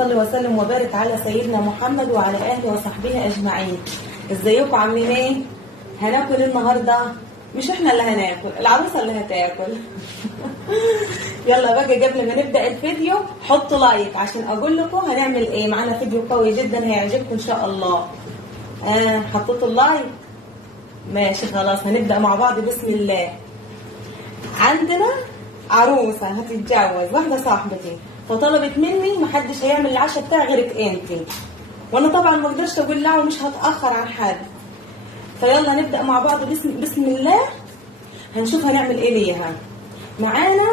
صلى وسلم وبارك على سيدنا محمد وعلى اهله وصحبه اجمعين. ازيكم عاملين ايه؟ هناكل النهارده؟ مش احنا اللي هناكل، العروسه اللي هتاكل. يلا بقى قبل ما نبدا الفيديو حطوا لايك عشان اقول لكم هنعمل ايه. معانا فيديو قوي جدا هيعجبكم ان شاء الله. حطيتوا اللايك؟ ماشي خلاص هنبدا مع بعض. بسم الله. عندنا عروسه هتتجوز، واحده صاحبتي، فطلبت مني محدش هيعمل العشاء بتاعي غيرك انتي، وانا طبعا ما اقدرش اقول لها ومش هتاخر عن حد. فيلا نبدا مع بعض. بسم الله. هنشوف هنعمل ايه ليها. معانا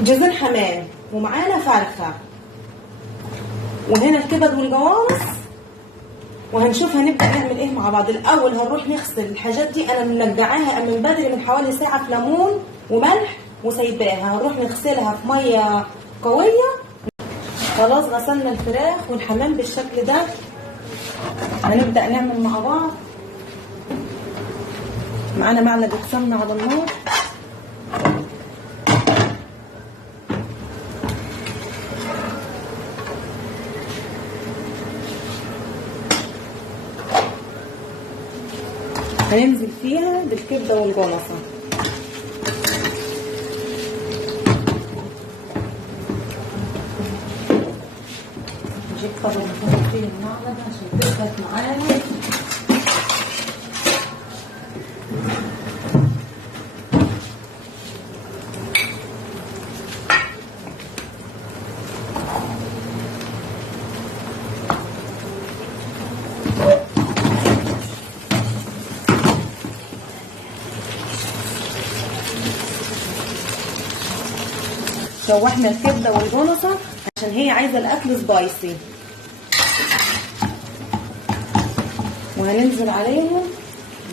جزر حمام، ومعانا فرخه، وهنا الكبد والجوانص، وهنشوف هنبدا نعمل ايه مع بعض. الاول هنروح نغسل الحاجات دي، انا منقعاها من بدري من حوالي ساعه في ليمون وملح وسايباها. هنروح نغسلها في ميه قويه. خلاص غسلنا الفراخ والحمام بالشكل ده. هنبدا نعمل مع بعض. معانا معلقه سمنه على النار، هننزل فيها بالكبده والجلصه. نجيب طبق نحط فيه المعلقه عشان تثبت معانا. شوحنا الكبده والجلصه عشان هي عايزه الاكل سبايسي، وهننزل عليهم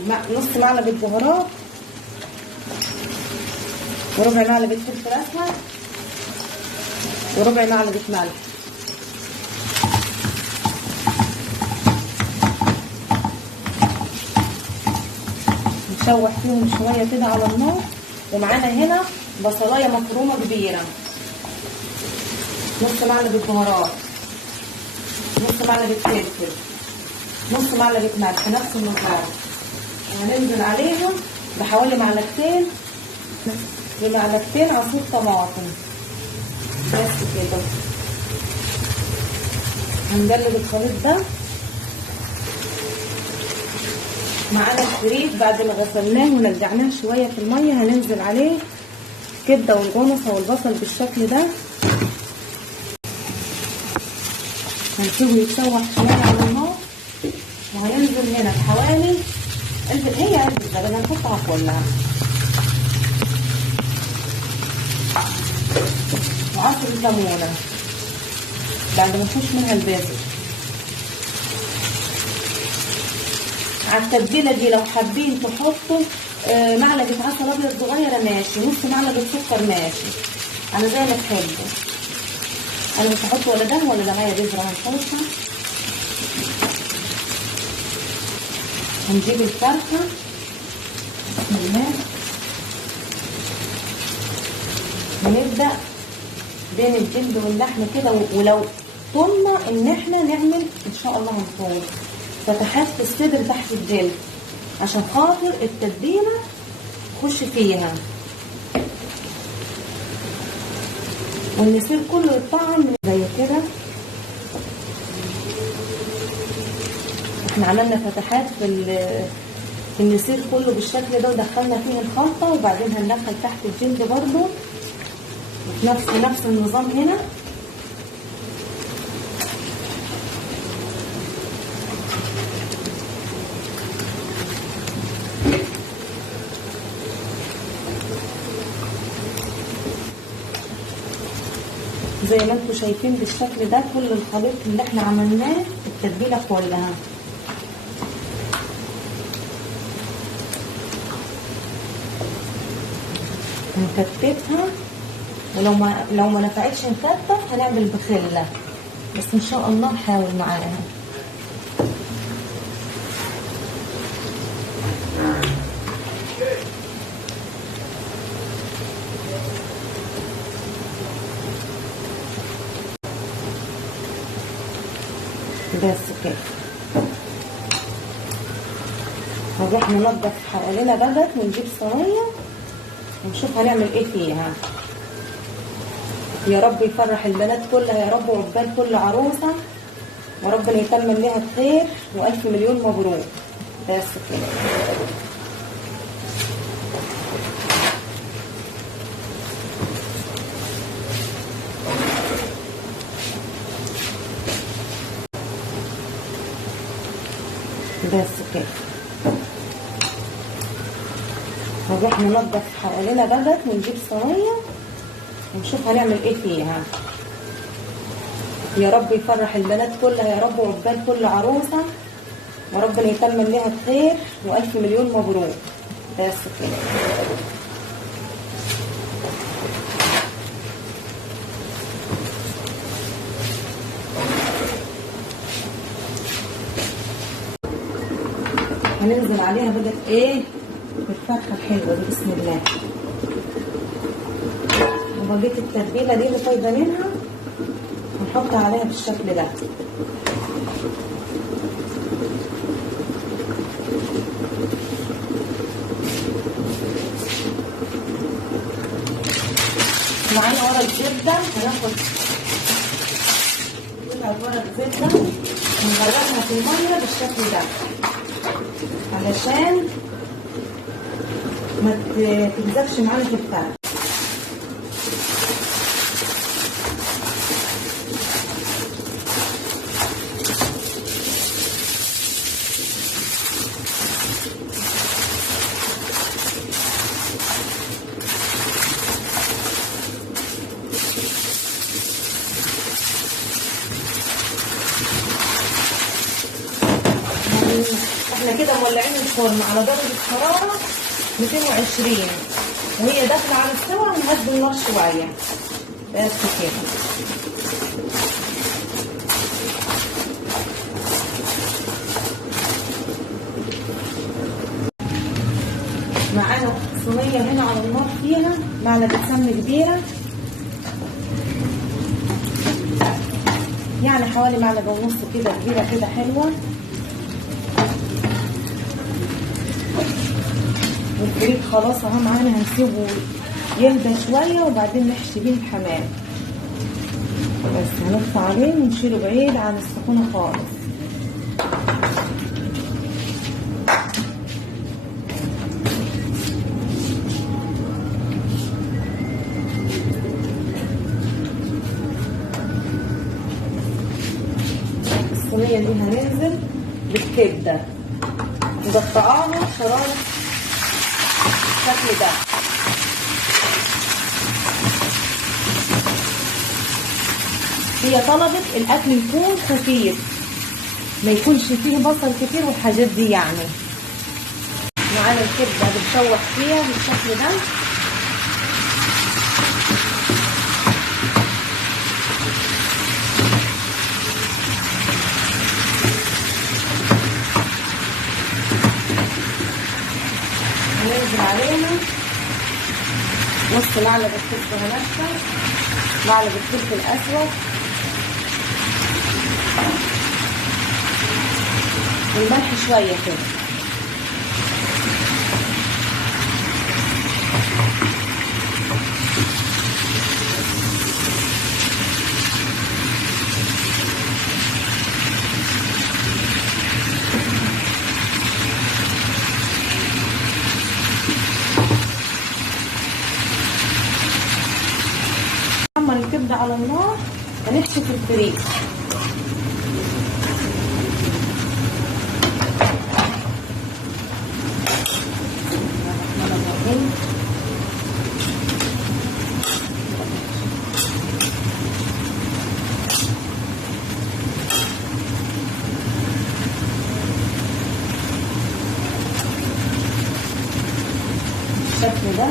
نص معلقه بهارات، وربع معلقه فلفل اسود، وربع معلقه ملح. نشوح فيهم شويه كده على النار. ومعانا هنا بصلايه مفرومه كبيره، نص معلقه بهارات، نص معلقه فلفل، نص معلقه ملح، نفس النظام. وهننزل عليهم بحوالي معلقتين عصير طماطم بس كده. هنقلب الخليط ده. معانا الفريك بعد ما غسلناه ونقعناه شويه في الميه، هننزل عليه كبده والجونصه والبصل بالشكل ده. هنسيبه يتشوح شويه على النار. وهينزل هنا بحوالي علبه زبادي هنحطها كلها، وعصر ليمونه بعد ما نخش منها الباذل. على التتبيله دي لو حابين تحطوا معلقه عسل ابيض صغيره ماشي، نص معلقه سكر ماشي، انا زي ما تحبوا. انا مش هحط ولا ده ولا ده، معايا بذره هنحطها. هنجيب الفرخه. بسم الله. هنبدا بين الجلد واللحم كده، ولو طولنا ان احنا نعمل ان شاء الله هنطول فتحات في الصدر تحت الجلد عشان خاطر التتبيله تخش فيها والنسير كله يتطعم زي كده. احنا عملنا فتحات في النسير كله بالشكل ده، ودخلنا فيه الخلطه، وبعدين هندخل تحت الجلد برضو نفس النظام هنا. زي ما انتم شايفين بالشكل ده كل الخليط اللي احنا عملناه التتبيله كلها. هنكتفها، ولو ما نفعتش نكتف هنعمل بخله، بس ان شاء الله نحاول معاها. بس كده. هنروح ننضف حوالينا بقى ونجيب صينيه ونشوف هنعمل ايه فيها. يا رب يفرح البنات كلها يا رب، وعقبال كل عروسه وربنا يتمم لها بخير والف مليون مبروك. بس كده. بس كده. هنروح ننضف حوالينا بقى ونجيب صينيه ونشوف هنعمل ايه فيها. يا رب يفرح البنات كلها يا رب، وعقبال كل عروسه وربنا يتمم لها بخير والف مليون مبروك. بس كده. هننزل عليها بقى ايه بالفرخه الحلوه دي بسم الله. وبقيت التتبيله دي اللي فايضه منها هنحطها عليها بالشكل ده. معانا ورق زبده، هناخد ورق زبده ونغرقها في الميه بالشكل ده علشان ما تلزقش معانا في الفرن. احنا كده مولعين الفرن على درجة حرارة 220 وهي داخلة على السوا، ونهدي النار شوية. بس كده. معانا صينية هنا على النار فيها معلقة سمنة كبيرة، يعني حوالي معلقة ونص كده كبيرة كده حلوة. والفريك خلاص اهو معانا، هنسيبه يهدى شويه وبعدين نحشي بيه الحمام. بس هنطفي عليه ونشيله بعيد عن السخونه خالص. الصينيه دي هننزل بالكبده نقطعها شرايح بالشكل ده. هي طلبت الاكل يكون خفيف، ما يكونش فيه بصل كتير والحاجات دي يعني. معانا الكبده بنشوح فيها بالشكل ده. هننزل علينا نص معلقه كزبره ناشفه، معلقه فلفل اسود، والملح شويه كده. نحمر الكبده على النار، هنحشي في الفريك. بالشكل ده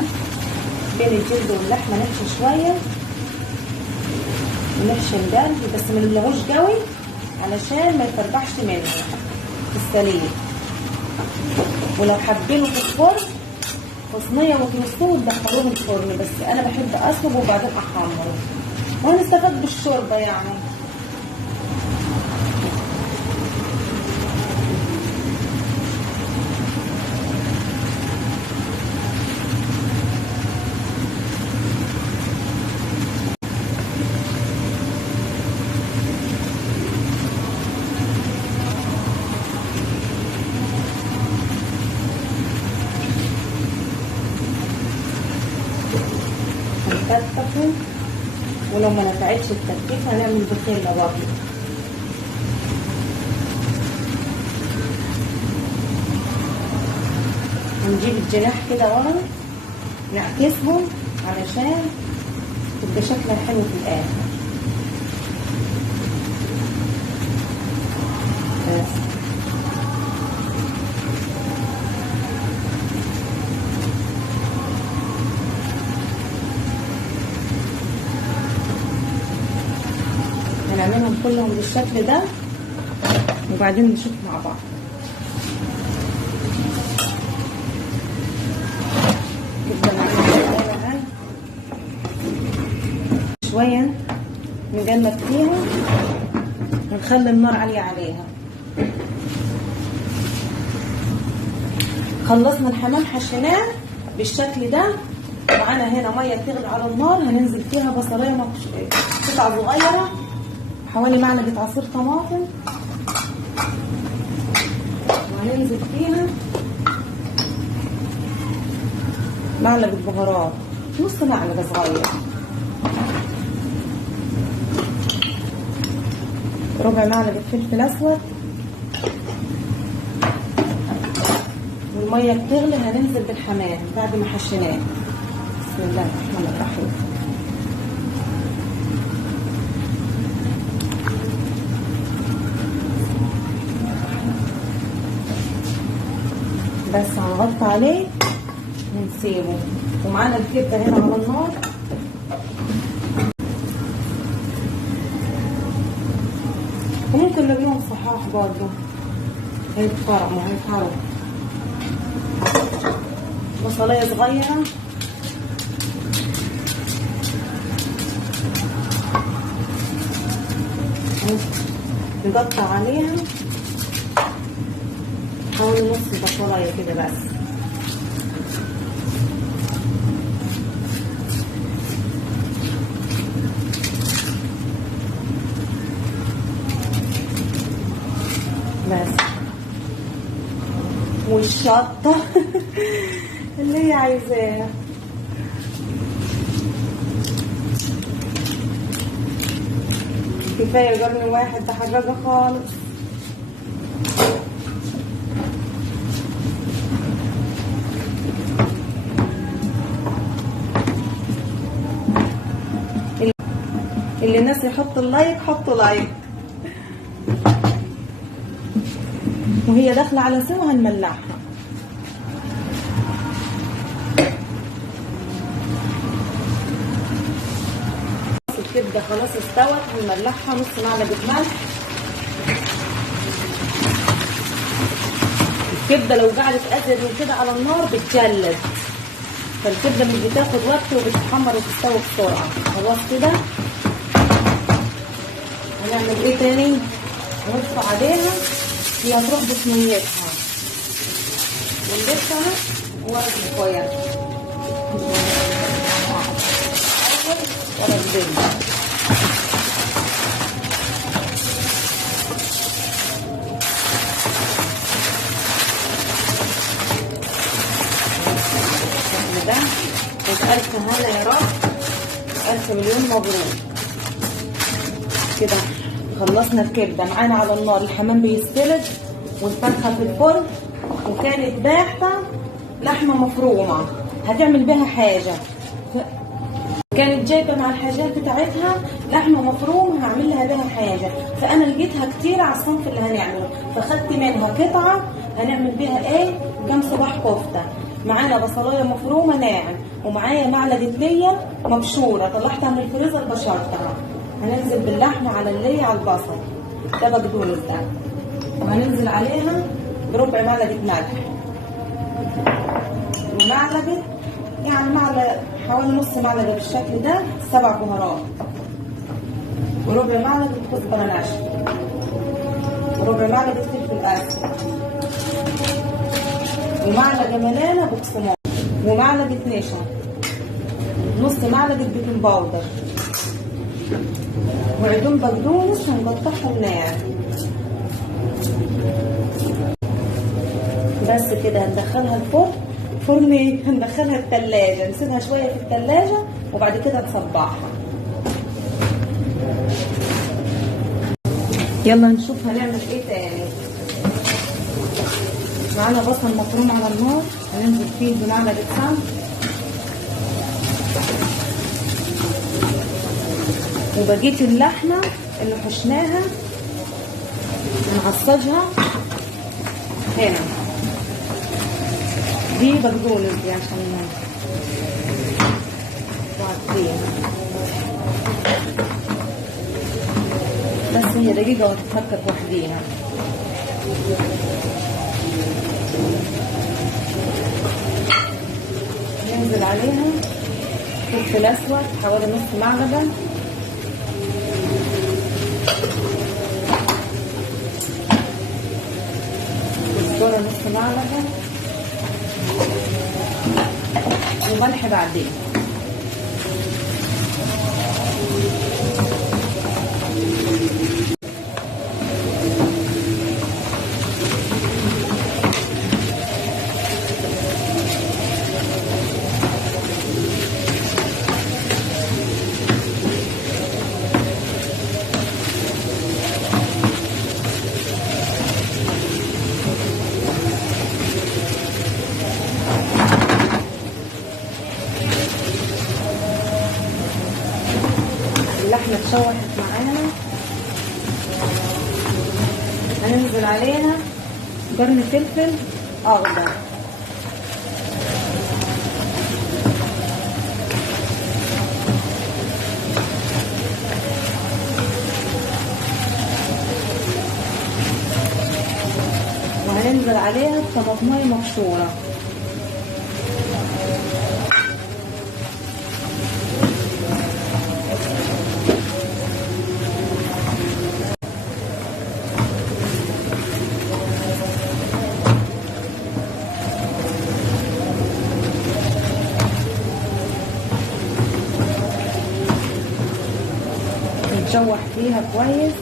بين الجلد واللحمه نحشي شويه، ونحشي الجلد بس ما نملهوش قوي علشان ما يفرقعش منه في السليق. ولو حابينه في الفرن في صينيه وترصوه تدخلوه الفرن، بس انا بحب اسلقه وبعدين احمره وهنستفاد بالشوربه يعني. نكتفه، ولو ما نفعتش التكتيف هنعمل بخله برضه. هنجيب الجناح كده ورا نعكسهم علشان تبقى شكلها حلو في الاخر. بس هنعملهم كلهم بالشكل ده وبعدين نشوف مع بعض. شوية نجمد فيها ونخلي النار عالية عليها. خلصنا الحمام حشيناه بالشكل ده، ومعانا هنا ميه بتغلي على النار هننزل فيها بصلايه قطع صغيره، حوالي معلقه عصير طماطم، وهننزل فيها معلقه بهارات، نص معلقه صغيره، ربع معلقه فلفل اسود. والميه بتغلي هننزل بالحمام بعد ما حشيناه. بسم الله الرحمن الرحيم. بس هنغطي عليه ونسيبه، ومعانا الكبده هنا على النار. وممكن نبيهم صحاح برضه هيتحرقوا. بصلايه صغيره، نقطع عليها حوالي نص بصلايه كده بس. والشطه اللي هي عايزاها. كفايه قرن واحد، ده حاجه خالص. اللي الناس يحط اللايك حطوا لايك. وهي داخله على سوا هنملحها. الكبده خلاص استوت، هنملحها نص معلقه ملح. الكبده لو قعدت ازيد من كده على النار بتجلد، فالكبده مش بتاخد وقت وبتتحمر وتستوي بسرعه. خلاص كده هنعمل ايه تاني؟ هنرفع عليها، هي هتروح بصينيتها ونلفها ورق الفويل ورق الزبده. ده ألف هنا يا رب، 1000 مليون مبروك. كده خلصنا الكبده، معانا على النار الحمام بيستلج والفرخه في الفرن، وكانت باحته لحمه مفرومه هتعمل بها حاجه، كانت جايبه مع الحاجات بتاعتها لحمه مفرومه هعمل لها بها حاجه، فانا لقيتها كتير على الصنف اللي هنعمله، فخدت منها قطعه هنعمل بها ايه؟ كام صباح كفته. معانا بصلايه مفرومه ناعم، ومعايا معلقه ليا مبشوره طلعتها من الفريزر بشرتها. هننزل باللحمه على اللي على البصل ده بقدونس ده، وهننزل عليها بربع معلقه ملح، ومعلقه يعني معلقه حوالي نص معلقه بالشكل ده 7 بهارات، وربع معلقه كزبره ناشفه، وربع معلقه فلفل اسود، ومعلقه ملانه بقسماط، ومعلقه نشا، نص معلقه بيكنج باودر، وعدون بقدونس هنقطعهم ناعم. بس كده هندخلها الفرن. هندخلها التلاجة، نسيبها شوية في التلاجة وبعد كده تصبعها. يلا نشوف هنعمل ايه تاني. معانا بصل مفروم على النار، هننزل فيه بمعلقه سمن وبقيه اللحمه اللي حشناها هنعصجها هنا. دي بقدونس دي عشان بعدين، بس هي دقيقة وتتفكك وحديها. ننزل عليها فلفل اسود حوالي نص معلقة، كزبرة نص معلقة، وملح بعدين. اللحمة اتشوحت معانا، هننزل عليها قرن فلفل اخضر وهننزل عليها طماطمايه مبشوره. نشوح فيها كويس.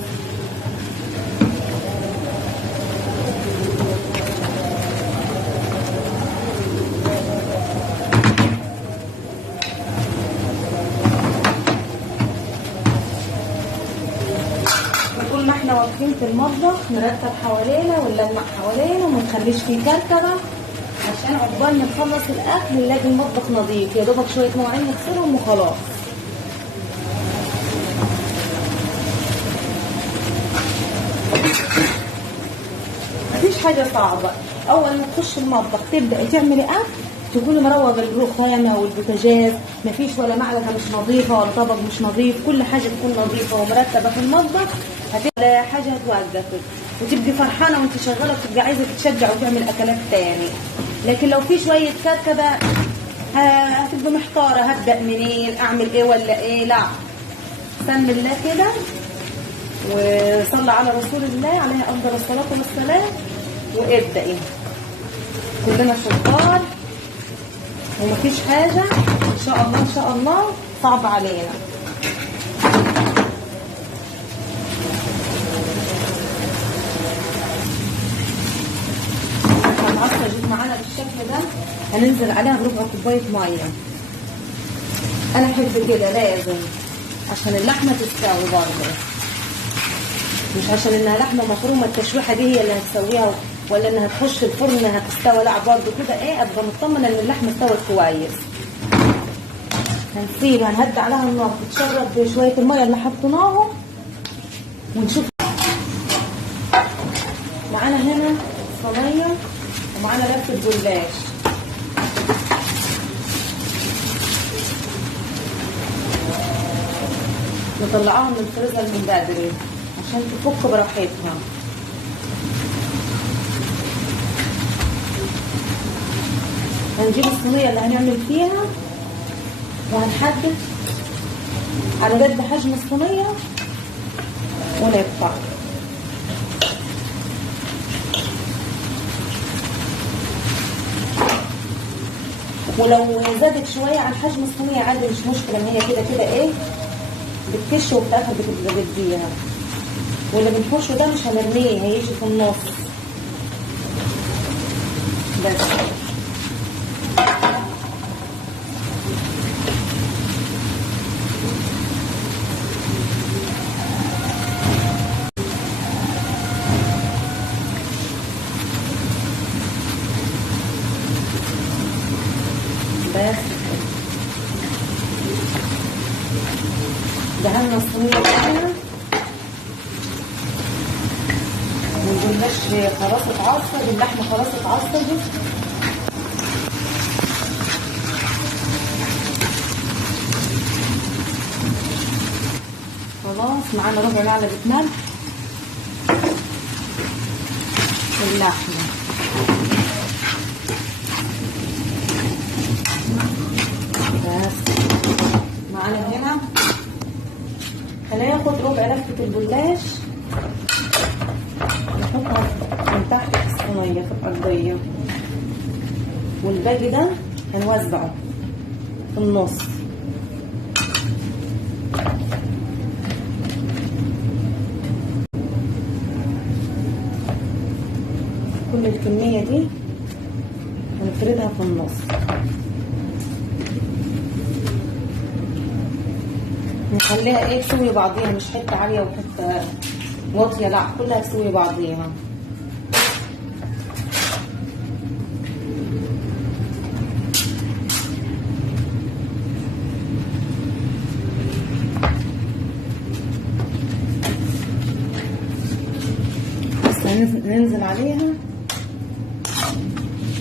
طول ما احنا واقفين في المطبخ نرتب حوالينا ونلمع حوالينا وما نخليش فيه كركبه، عشان عقبال ما نخلص الاكل نلاقي المطبخ نظيف، يا دوبك شويه مواعين نغسلهم وخلاص. مفيش حاجه صعبه، اول ما تخش المطبخ تبداي تعملي اكل تكوني مروضه الرخامه والبوتاجاز، مفيش ولا معلقه مش نظيفه ولا طبق مش نظيف، كل حاجه تكون نظيفه ومرتبه في المطبخ، هتبقى حاجه هتوقفك وتبقي فرحانه وانت شغاله وتبقي عايزه تتشجع وتعمل اكلات تاني. لكن لو في شويه كركبه هتبقي محتاره هبدا منين، اعمل ايه ولا ايه. لا، سم الله كده وصلى على رسول الله عليه افضل الصلاه والسلام وابدأي. كلنا شطار ومفيش حاجه ان شاء الله ان شاء الله صعب علينا. العصا جيت معانا بالشكل ده، هننزل عليها بربع كوبايه ميه. انا احب كده لازم عشان اللحمه تستوي برضه، مش عشان انها لحمه مفرومه التشويحه دي هي اللي هتسويها ولا انها تخش الفرن انها تستوي، لا برضه كده ايه ابقى مطمنه ان اللحمه استوت كويس. هنسيبها نهدي عليها النار تتشرب بشويه الميه اللي حطيناهم ونشوف. معانا هنا صينيه ومعانا لفه جلاش، نطلعوها من الفريزر من بدري عشان تفك براحتها. هنجيب الصينيه اللي هنعمل فيها وهنحدد على قد حجم الصينيه ونقطع. ولو زادت شويه عن حجم الصينيه عادي مش مشكله، ان هي كده كده ايه بتكش وفي الاخر بتبقى بديها، واللي بنحشه ده مش هنرميه هيجي في النص بس. دهنا الصينيه بتاعنا والجلاش خلاص اتعصر، اللحمه خلاص اتعصرت. خلاص معانا ربع معلقه ملح اللحمه. بس معانا هنا هناخد ربع لفه الجلاش نحطها من تحت في الصينيه في الارضيه، والباقي ده هنوزعه في النص. كل الكميه دي هنفردها في النص. نخليها ايه تسوي بعضيها، مش حته عاليه وحته واطيه، لا كلها تسوي بعضيها. بس ننزل عليها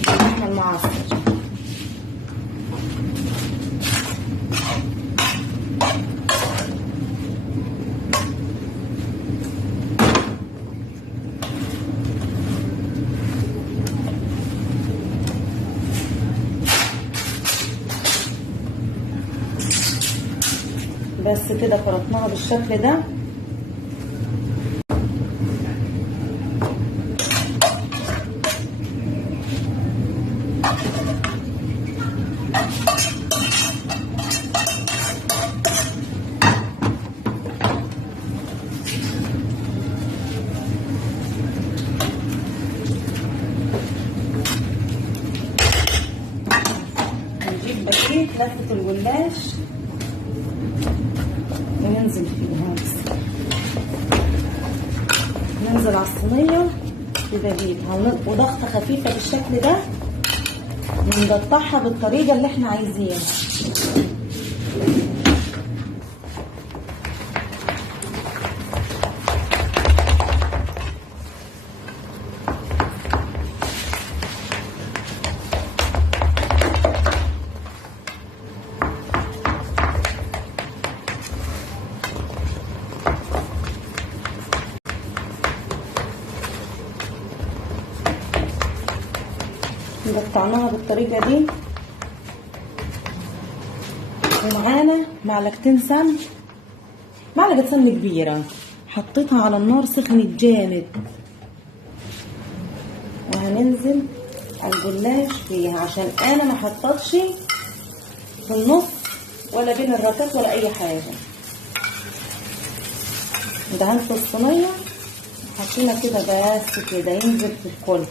اللحمه المعصر. بس كده فرطناها بالشكل ده. نجيب بقية لفة الجلاش وننزل فيها. ننزل على الصينية ببقيتها وضغطة خفيفة بالشكل ده، ونقطعها بالطريقة اللي احنا عايزينها. قطعناها بالطريقة دي، ومعانا معلقتين سمن، معلقة سمن كبيرة حطيتها على النار سخنت جامد، وهننزل على الجلاش فيها عشان انا ما حطيتش في النص ولا بين الركات ولا اي حاجة. دهنت الصينية حطينا كده بس كده ينزل في الكل.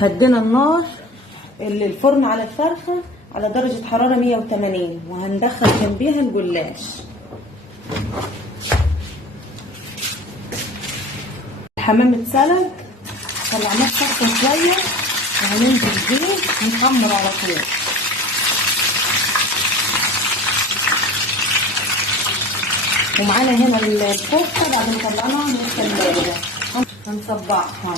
هدينا النار اللي الفرن على الفرخة على درجة حرارة 180، وهندخل جنبيها الجلاش. الحمام اتسلق طلعناه الصفة شوية، وهننزل بيه نحمر على طول. ومعانا هنا الكفتة بعد ما طلعناها من الثلاجة هنصبعها.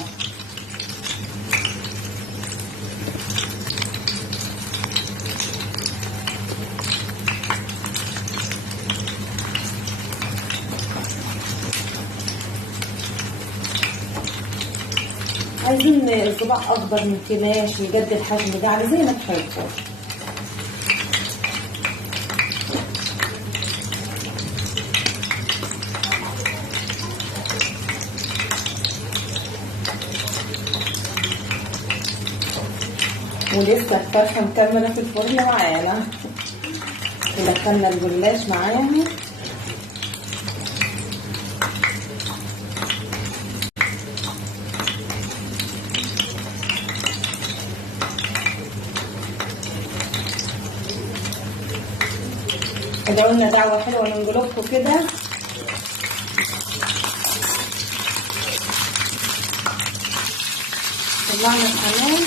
عايزين الصباع اكبر من كده ماشي، قد الحجم ده على زي ما تحبوا. ولسه الفرخه مكمله في الفرن معانا. ودخلنا الجلاش معاها. ادعوا لنا دعوه حلوه من قلوبكم كده. طلعنا الحمام.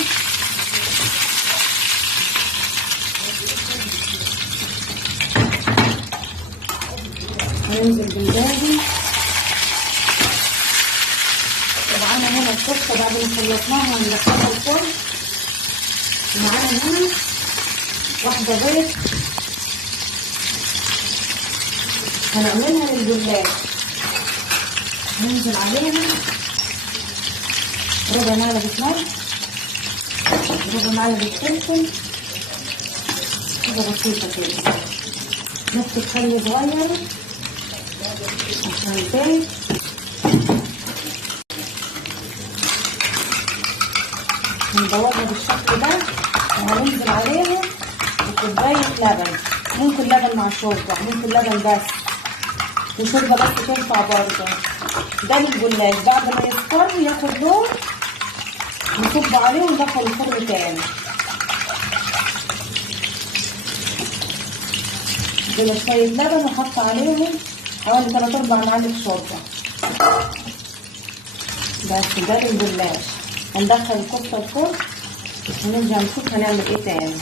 هننزل بالباقي. ومعانا هنا الكفته بعد ما خلطناها هندخلها الفرن. ومعانا هنا واحده بيض هنعملها للجلاش. ننزل عليها ربع معلقه ملح، ربع معلقه فلفل، حاجه بسيطه كده، نقطه خل صغير عشان البيض. هندورها بالشكل ده وهننزل عليها بكوبايه لبن، ممكن لبن مع شوربه، ممكن لبن بس وشوربه بس تنفع برضه. ده للجلاش بعد ما يصفر ياخد لون نصب عليه وندخل الفرن تاني. دول شويه لبن وحط عليهم حوالي 3-4 معالق شوربه بس. ده للجلاش. هندخل الكفته الفرن ونرجع نشوف هنعمل ايه تاني.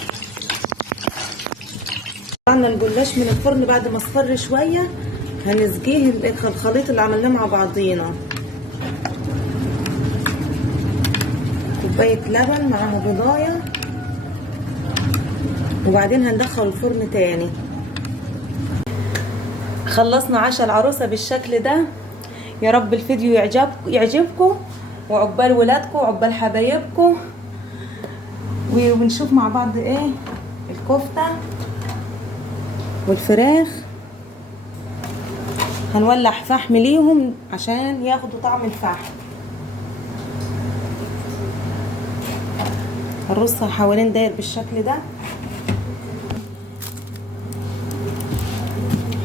طلعنا الجلاش من الفرن بعد ما اصفر شويه. هنسقيه الخليط اللي عملناه مع بعضينا، كوبايه لبن معاها بيضايه، وبعدين هندخل الفرن تاني. خلصنا عشاء العروسه بالشكل ده. يا رب الفيديو يعجبكم وعقبال ولادكم وعقبال حبايبكم. ونشوف مع بعض ايه الكفته والفراخ. هنولع فحم ليهم عشان ياخدوا طعم الفحم. هنرصها حوالين داير بالشكل ده.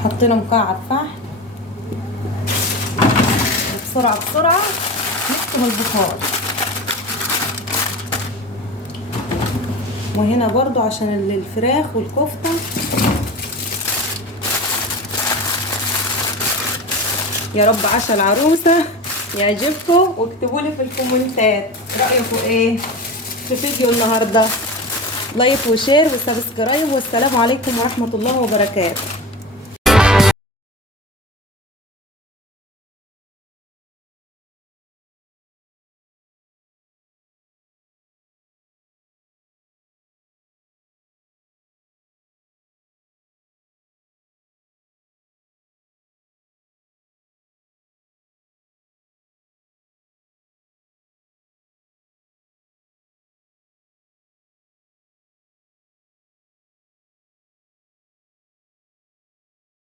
حطينا مكعب فحم بسرعه بسرعه نكتم البخار. وهنا برضو عشان الفراخ والكفته. يا رب عشاء العروسه يعجبكم، واكتبوا لي في الكومنتات رايكم ايه في فيديو النهارده. لايك وشير وسبسكرايب، والسلام عليكم ورحمه الله وبركاته.